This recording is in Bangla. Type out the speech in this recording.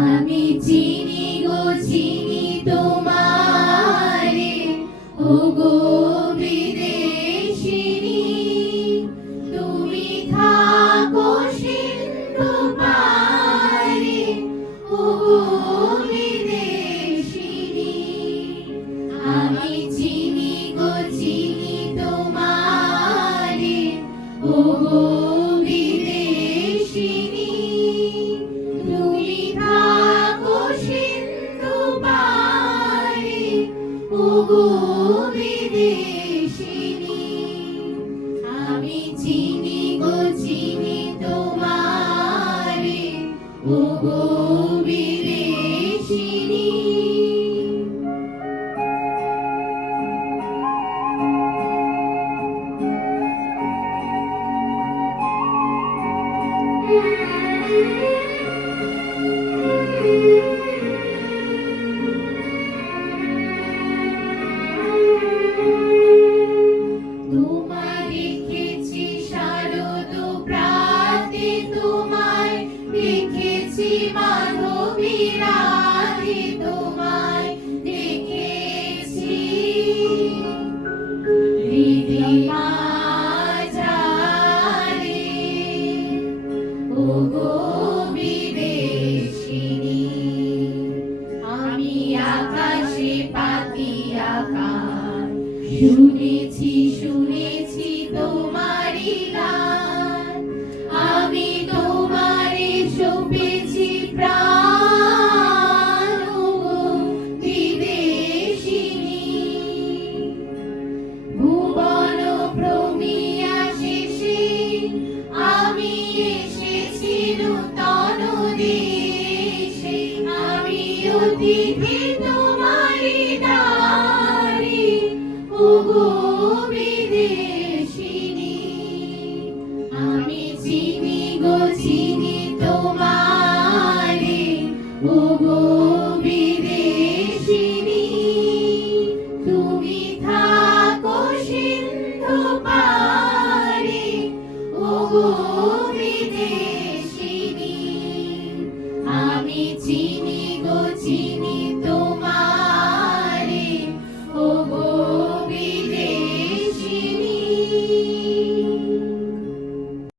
আমি চিনি গো চিনি তোমারে, ওগো বিদেশিনী, তুমি থাকো সিন্ধু পারে, ওগো বিদেশিনী। আমি চিনি গো চিনি তোমারে, ওগো বিদেশিনী, তুমি থাকো সিন্ধু পারে, ওগো বিদেশিনী। আমি চিনি গো চিনি তোমারে, ওগো বিদেশিনী। তোমায় দেখেছি শারদ প্রাতে, তোমায় দেখেছি মাধবী রাতে, তোমায় দেখেছি হৃদয় মাঝারে, ওগো বিদেশিনী। আমি আকাশে পাতিয়া গান, শুনেছি শুনেছি তোমারি গান, আমি তোমারে সঁপেছি প্রাণ, ওগো বিদেশিনী। ভুবন ভ্রমিয়া শেষে আমি এসেছি নূতন দেশে, আমি অতিথি তোমারি দ্বারে, ওগো বিদেশিনী। আমি চিনি গো চিনি তোমারে, ওগো বিদেশিনী, তুমি থাকো সিন্ধু পারে, ওগো বিদেশিনী।